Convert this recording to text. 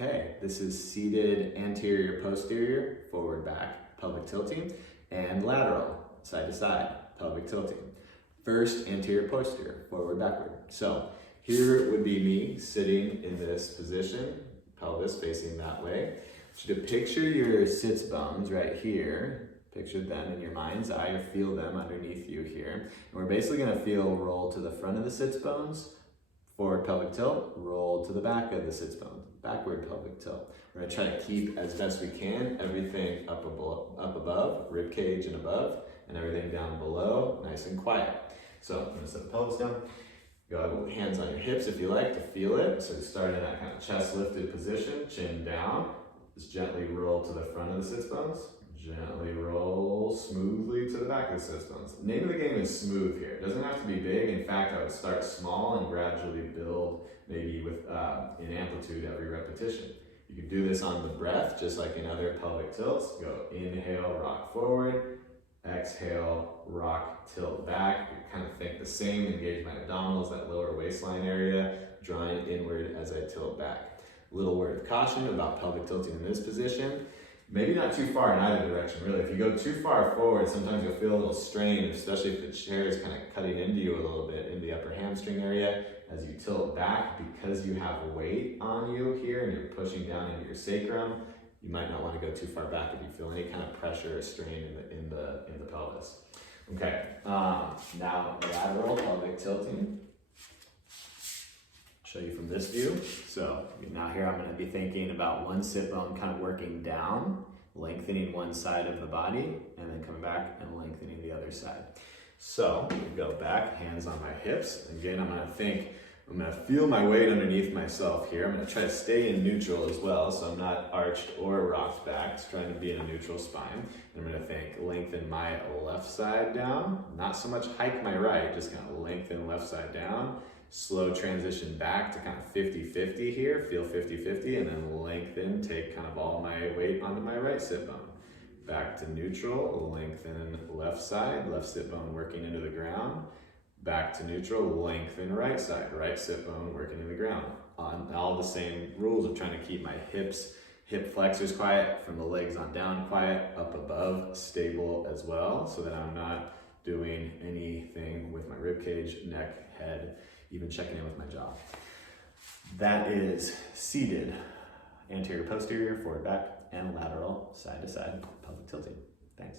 Okay, this is seated anterior posterior, forward back, pelvic tilting, and lateral, side to side, pelvic tilting. First, anterior posterior, forward backward. So here would be me sitting in this position, pelvis facing that way. I want you to picture your sits bones right here. Picture them in your mind's eye, or feel them underneath you here. And we're basically gonna feel roll to the front of the sits bones, forward pelvic tilt, roll to the back of the sits bones, backward pelvic tilt. We're gonna try to keep, as best we can, everything up above, rib cage and above, and everything down below, nice and quiet. So I'm gonna set the pelvis down. Go hands on your hips if you like to feel it. So start in that kind of chest lifted position, chin down. Just gently roll to the front of the sits bones. Gently roll smoothly to the back of the sits bones. The name of the game is smooth here. It doesn't have to be big. In fact, I would start small and gradually build, maybe with in amplitude every repetition. You can do this on the breath, just like in other pelvic tilts. Go inhale, rock forward. Exhale, rock, tilt back. You kind of think the same, engage my abdominals, that lower waistline area, drawing inward as I tilt back. A little word of caution about pelvic tilting in this position. Maybe not too far in either direction, really. If you go too far forward, sometimes you'll feel a little strain, especially if the chair is kind of cutting into you a little bit in the upper hamstring area. As you tilt back, because you have weight on you here and you're pushing down into your sacrum, you might not want to go too far back if you feel any kind of pressure or strain in the pelvis. Okay, now lateral pelvic tilting. Show you from this view. So now here I'm going to be thinking about one sit bone kind of working down, lengthening one side of the body, and then coming back and lengthening the other side. So go back, hands on my hips. Again, I'm going to feel my weight underneath myself here. I'm going to try to stay in neutral as well, so I'm not arched or rocked back. Just trying to be in a neutral spine. And I'm going to think lengthen my left side down. Not so much hike my right, just kind of lengthen left side down. Slow transition back to kind of 50-50 here, feel 50-50, and then lengthen, take kind of all my weight onto my right sit bone. Back to neutral, lengthen left side, left sit bone working into the ground. Back to neutral, lengthen right side, right sit bone working in the ground. On all the same rules of trying to keep my hips, hip flexors quiet, from the legs on down quiet, up above stable as well, so that I'm not doing anything with my rib cage, neck, head, even checking in with my jaw. That is seated, anterior posterior, forward back, and lateral, side to side, pelvic tilting. Thanks.